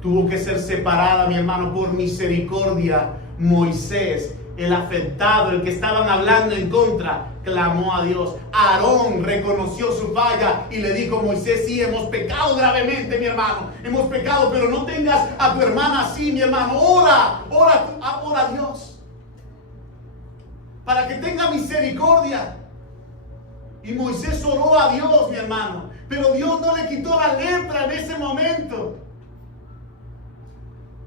Tuvo que ser separada, mi hermano, por misericordia. Moisés, el afectado, el que estaban hablando en contra, clamó a Dios. Aarón reconoció su falla y le dijo: Moisés, sí, hemos pecado gravemente, mi hermano. Hemos pecado, pero no tengas a tu hermana así, mi hermano. Ora a Dios para que tenga misericordia. Y Moisés oró a Dios, mi hermano. Pero Dios no le quitó la lepra en ese momento.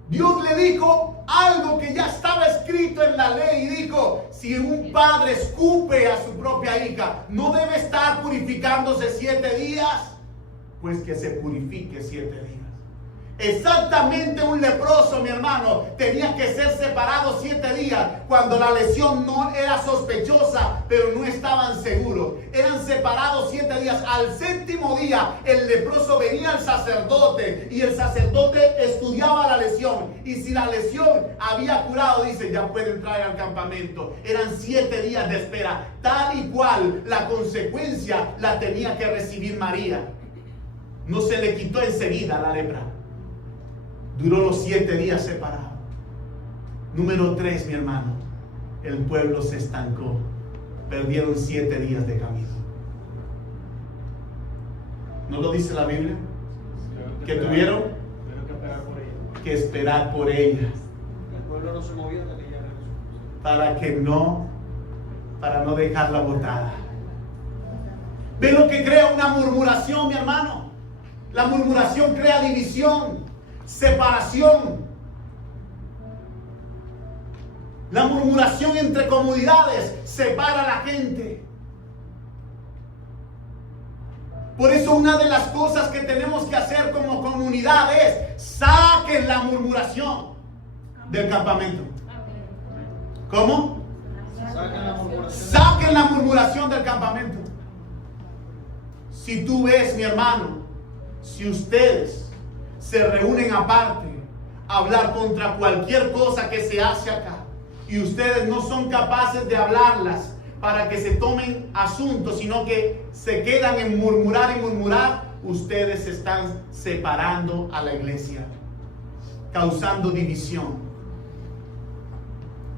Dios le dijo algo que ya estaba escrito en la ley y dijo: si un padre escupe a su propia hija, ¿no debe estar purificándose 7 días? Pues que se purifique 7 días. Exactamente, un leproso, mi hermano, tenía que ser separado 7 días cuando la lesión no era sospechosa, pero no estaban seguros. Eran separados 7 días. Al 7º día, el leproso venía al sacerdote y el sacerdote estudiaba la lesión. Y si la lesión había curado, dice: ya puede entrar al campamento. Eran 7 días de espera. Tal y cual la consecuencia la tenía que recibir María. No se le quitó enseguida la lepra. Duró los 7 días separado. Número 3, mi hermano. El pueblo se estancó. Perdieron 7 días de camino. ¿No lo dice la Biblia? Que tuvieron que esperar por ella. El pueblo no se movió hasta que ella regresó. Para no dejarla botada. ¿Ve lo que crea una murmuración, mi hermano? La murmuración crea división, separación. La murmuración entre comunidades separa a la gente. Por eso una de las cosas que tenemos que hacer como comunidad es: saquen la murmuración del campamento. ¿Cómo? Saquen la murmuración del campamento. Si tú ves, mi hermano, si ustedes se reúnen aparte a hablar contra cualquier cosa que se hace acá, y ustedes no son capaces de hablarlas para que se tomen asuntos, sino que se quedan en murmurar y murmurar, ustedes están separando a la iglesia, causando división.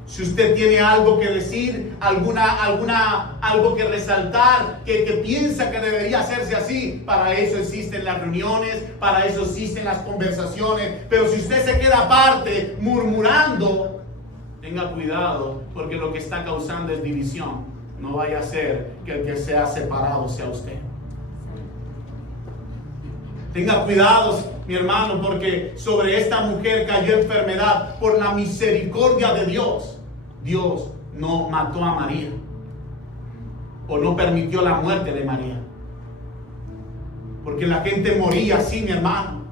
Si usted tiene algo que decir, algo que resaltar, que piensa que debería hacerse así, para eso existen las reuniones, para eso existen las conversaciones. Pero si usted se queda aparte, murmurando, tenga cuidado, porque lo que está causando es división. No vaya a ser que el que sea separado sea usted. Tenga cuidado, mi hermano, porque sobre esta mujer cayó enfermedad. Por la misericordia de Dios, Dios no mató a María, o no permitió la muerte de María, porque la gente moría así, mi hermano.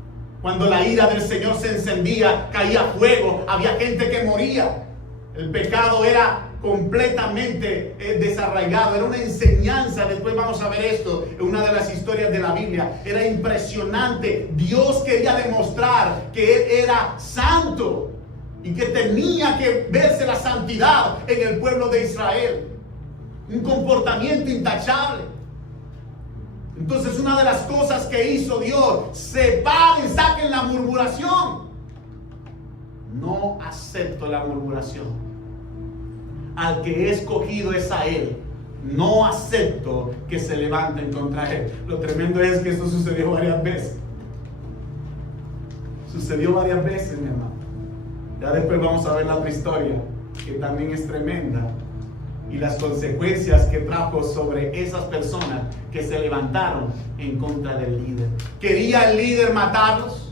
Cuando la ira del Señor se encendía, caía fuego, había gente que moría. El pecado era completamente desarraigado, era una enseñanza. Después vamos a ver esto en una de las historias de la Biblia. Era impresionante. Dios quería demostrar que Él era santo y que tenía que verse la santidad en el pueblo de Israel, un comportamiento intachable. Entonces, una de las cosas que hizo Dios: separen, saquen la murmuración. No acepto la murmuración. Al que he escogido es a Él. No acepto que se levanten contra Él. Lo tremendo es que esto sucedió varias veces. Sucedió varias veces, mi hermano. Ya después vamos a ver la otra historia, que también es tremenda, y las consecuencias que trajo sobre esas personas que se levantaron en contra del líder. ¿Quería el líder matarlos?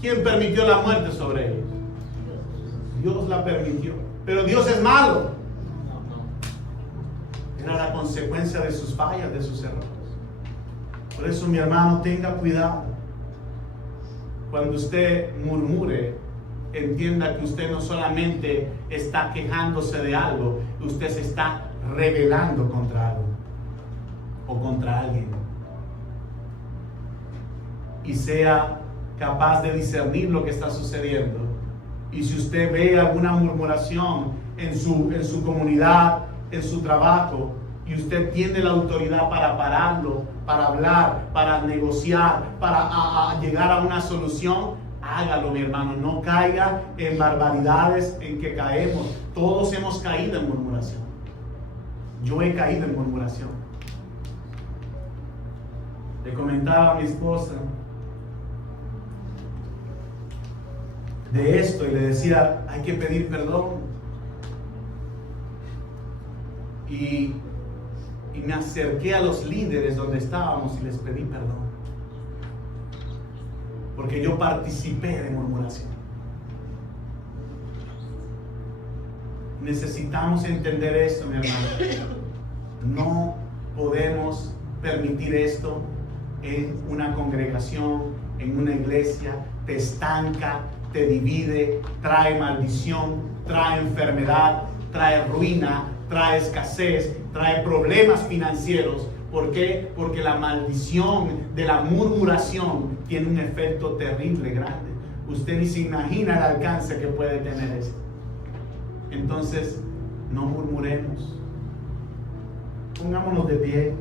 ¿Quién permitió la muerte sobre ellos? Dios la permitió. Pero Dios es malo. Era la consecuencia de sus fallas, de sus errores. Por eso, mi hermano, tenga cuidado. Cuando usted murmure, entienda que usted no solamente está quejándose de algo, usted se está rebelando contra algo o contra alguien. Y sea capaz de discernir lo que está sucediendo. Y si usted ve alguna murmuración en su comunidad, en su trabajo, y usted tiene la autoridad para pararlo, para hablar, para negociar, para llegar a una solución, hágalo, mi hermano. No caiga en barbaridades en que caemos. Todos hemos caído en murmuración. Yo he caído en murmuración. Le comentaba a mi esposa de esto y le decía: hay que pedir perdón. Y me acerqué a los líderes donde estábamos y les pedí perdón, porque yo participé de murmuración. Necesitamos entender esto, mi hermano. No podemos permitir esto en una congregación, en una iglesia. Te estanca, te divide, trae maldición, trae enfermedad, trae ruina, trae escasez, trae problemas financieros. ¿Por qué? Porque la maldición de la murmuración tiene un efecto terrible, grande. Usted ni se imagina el alcance que puede tener esto. Entonces, no murmuremos. Pongámonos de pie.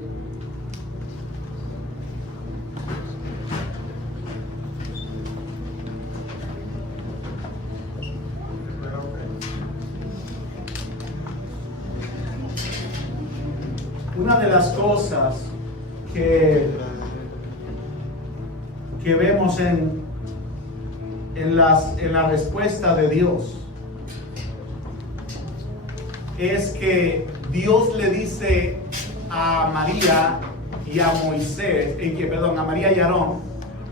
Una de las cosas que vemos en la respuesta de Dios es que Dios le dice a María y a Moisés, a María y a Aarón,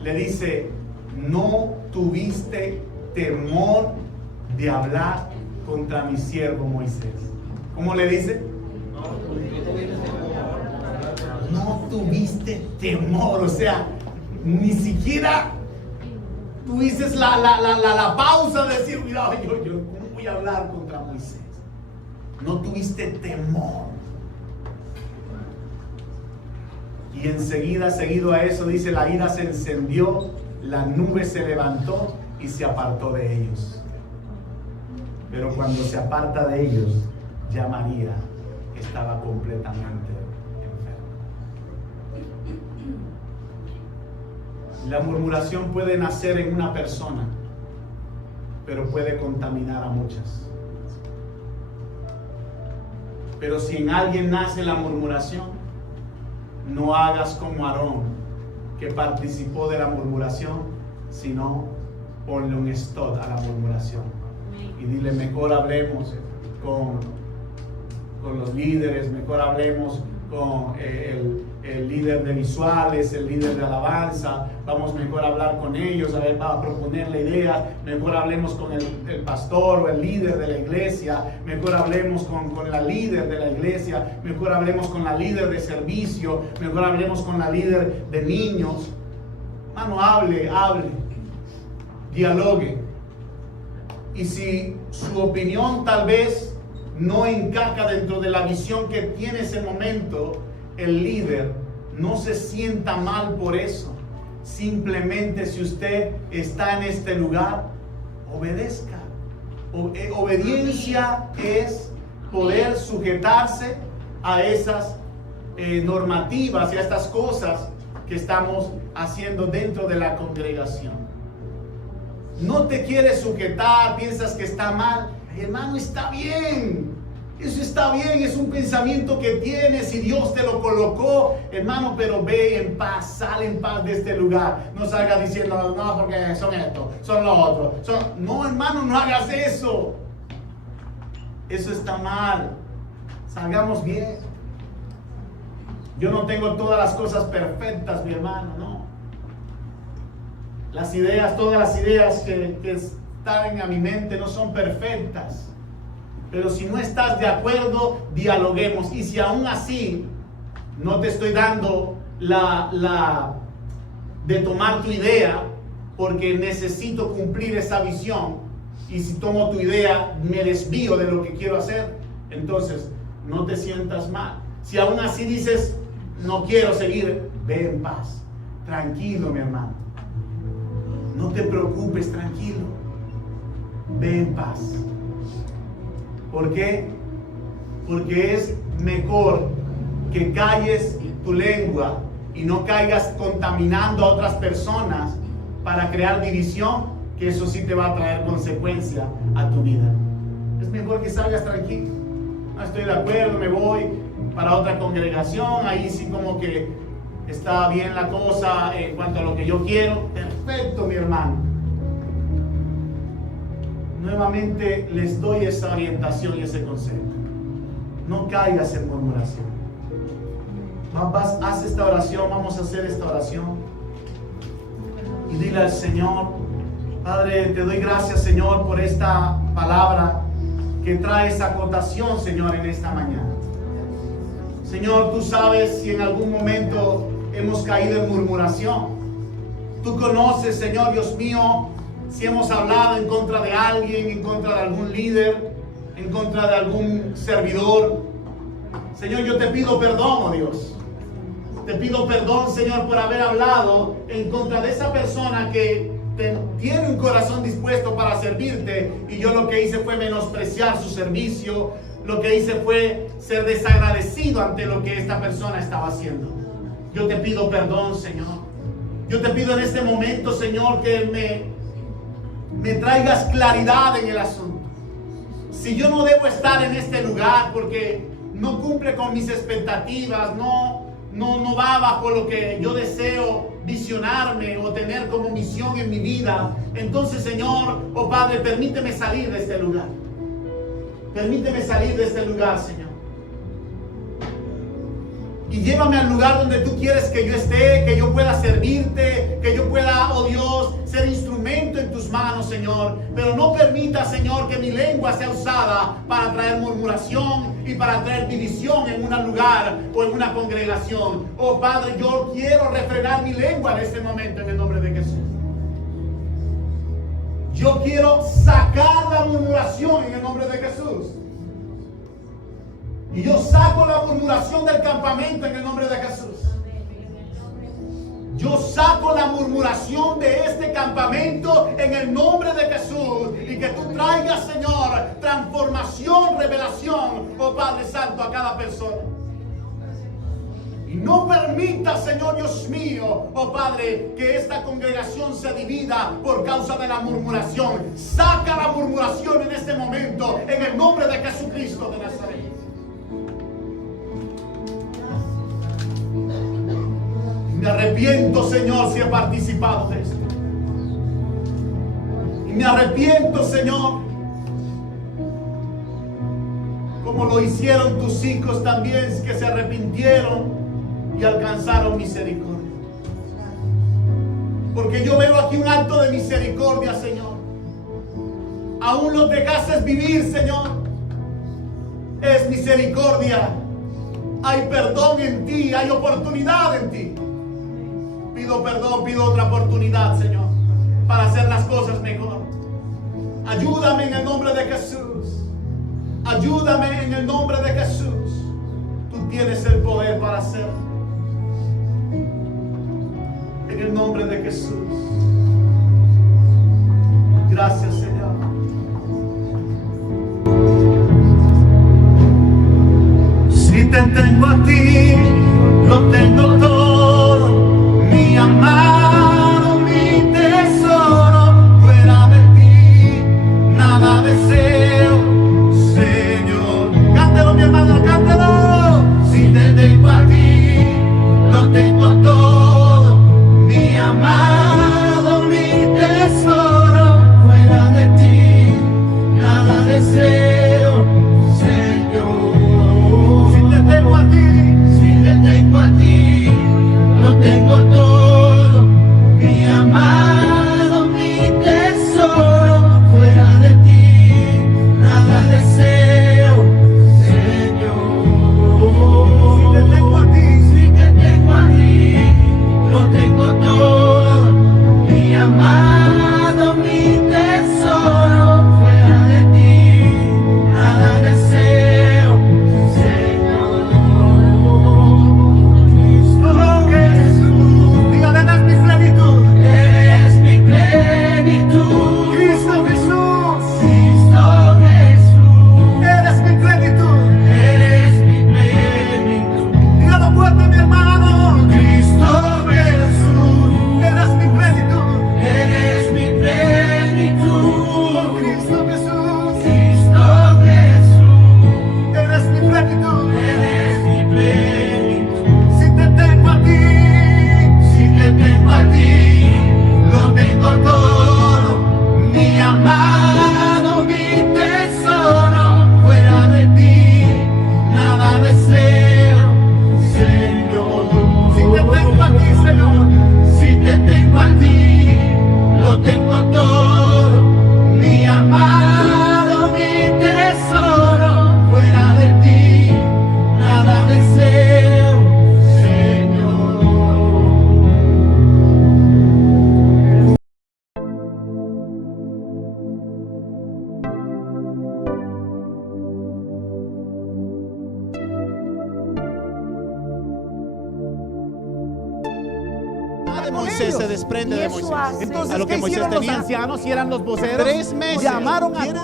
le dice: no tuviste temor de hablar contra mi siervo Moisés. ¿Cómo le dice? No tuviste temor, o sea, ni siquiera tuviste la pausa de decir: mira, yo ¿cómo voy a hablar contra Moisés? No tuviste temor. Y enseguida, seguido a eso, dice, la ira se encendió, la nube se levantó y se apartó de ellos. Pero cuando se aparta de ellos, ya María estaba completamente enferma. La murmuración puede nacer en una persona, pero puede contaminar a muchas. Pero si en alguien nace la murmuración, no hagas como Aarón, que participó de la murmuración, sino ponle un stop a la murmuración. Y dile, mejor hablemos con los líderes, mejor hablemos con el líder de visuales, el líder de alabanza, vamos mejor a hablar con ellos, a ver, va a proponerle ideas, mejor hablemos con el pastor o el líder de la iglesia, mejor hablemos con la líder de la iglesia, mejor hablemos con la líder de servicio, mejor hablemos con la líder de niños. Hermano, hable, dialogue. Y si su opinión tal vez no encaja dentro de la visión que tiene ese momento el líder, no se sienta mal por eso. Simplemente, si usted está en este lugar, obedezca. Obediencia es poder sujetarse a esas normativas y a estas cosas que estamos haciendo dentro de la congregación. No te quieres sujetar, piensas que está mal. Hermano, está bien. Eso está bien, es un pensamiento que tienes y Dios te lo colocó, hermano, pero ve en paz, sal en paz de este lugar. No salga diciendo, no, porque son esto, son lo otro. No, hermano, no hagas eso. Eso está mal. Salgamos bien. Yo no tengo todas las cosas perfectas, mi hermano, no. Las ideas, todas las ideas que están a mi mente no son perfectas. Pero si no estás de acuerdo, dialoguemos. Y si aún así no te estoy dando de tomar tu idea, porque necesito cumplir esa visión, y si tomo tu idea me desvío de lo que quiero hacer, entonces no te sientas mal. Si aún así dices, no quiero seguir, ve en paz. Tranquilo, mi hermano. No te preocupes, tranquilo. Ve en paz. ¿Por qué? Porque es mejor que calles tu lengua y no caigas contaminando a otras personas para crear división, que eso sí te va a traer consecuencia a tu vida. Es mejor que salgas tranquilo. No estoy de acuerdo, me voy para otra congregación, ahí sí como que está bien la cosa en cuanto a lo que yo quiero. Perfecto, mi hermano. Nuevamente les doy esa orientación y ese consejo. No caigas en murmuración. Haz esta oración, vamos a hacer esta oración. Y dile al Señor, Padre, te doy gracias, Señor, por esta palabra que trae esa acotación, Señor, en esta mañana. Señor, tú sabes si en algún momento hemos caído en murmuración. Tú conoces, Señor Dios mío, si hemos hablado en contra de alguien, en contra de algún líder, en contra de algún servidor. Señor, yo te pido perdón, oh Dios. Te pido perdón, Señor, por haber hablado en contra de esa persona que tiene un corazón dispuesto para servirte, y yo lo que hice fue menospreciar su servicio. Lo que hice fue ser desagradecido ante lo que esta persona estaba haciendo. Yo te pido perdón, Señor. Yo te pido en este momento, Señor, que me traigas claridad en el asunto. Si yo no debo estar en este lugar porque no cumple con mis expectativas, no va bajo lo que yo deseo visionarme o tener como misión en mi vida, entonces, Señor, oh Padre, permíteme salir de este lugar. Permíteme salir de este lugar, Señor. Y llévame al lugar donde tú quieres que yo esté, que yo pueda servirte, que yo pueda, oh Dios, ser instrumento en tus manos, Señor. Pero no permita, Señor, que mi lengua sea usada para traer murmuración y para traer división en un lugar o en una congregación. Oh Padre, yo quiero refrenar mi lengua en este momento en el nombre de Jesús. Yo quiero sacar la murmuración en el nombre de Jesús. Y yo saco la murmuración del campamento en el nombre de Jesús. Yo saco la murmuración de este campamento en el nombre de Jesús. Y que tú traigas, Señor, transformación, revelación, oh Padre Santo, a cada persona. Y no permita, Señor Dios mío, oh Padre, que esta congregación se divida por causa de la murmuración. Saca la murmuración en este momento, en el nombre de Jesucristo de Nazaret. Me arrepiento, Señor, si he participado de esto. Y me arrepiento, Señor, como lo hicieron tus hijos también, que se arrepintieron y alcanzaron misericordia. Porque yo veo aquí un acto de misericordia, Señor. Aún los dejases vivir, Señor. Es misericordia. Hay perdón en ti, hay oportunidad en ti. Pido perdón, pido otra oportunidad, Señor, para hacer las cosas mejor. Ayúdame en el nombre de Jesús. Ayúdame en el nombre de Jesús. Tú tienes el poder para hacerlo. En el nombre de Jesús. Gracias, Señor. Si te tengo a ti, lo tengo todo, mi amado, mi tesoro. Fuera de ti, nada deseo, Señor. Cántelo, mi hermano, cántelo. Si te tengo a ti, lo tengo todo, mi amado, mi tesoro. Fuera de ti, nada deseo, Señor. Si te tengo a ti, si te tengo a ti, lo tengo todo, mi amado, mi tesoro. Fuera de ti, nada deseo, Señor. Si te tengo a ti, si te tengo a ti, lo tengo todo, mi amado, mi tesoro. Fuera de ti, nada deseo, Señor. Cristo Jesús, dígale, eres mi plenitud. Eres mi plenitud. Cristo Jesús. Cristo Jesús. Eres mi plenitud. Eres mi plenitud. Dígalo fuerte, mi hermano. Cristo Jesús. Eres mi plenitud. Eres mi plenitud. Oh, Cristo Jesús. Cristo Jesús. Eres mi plenitud. Eres mi plenitud. Si te tengo a ti, si te tengo a ti, lo tengo todo, mi amado, mi tesoro. Fuera de ti, nada deseo, Señor. Si te tengo a ti, Señor, si te tengo a ti, lo tengo todo, mi amado, mi tesoro. Fuera de ti, nada deseo, Señor. De Moisés se desprende Y de eso Moisés. hace- Entonces, A lo que ¿qué Moisés hicieron los tenía ancianos y eran los voceros? 3 meses. Llamaron a Quiere-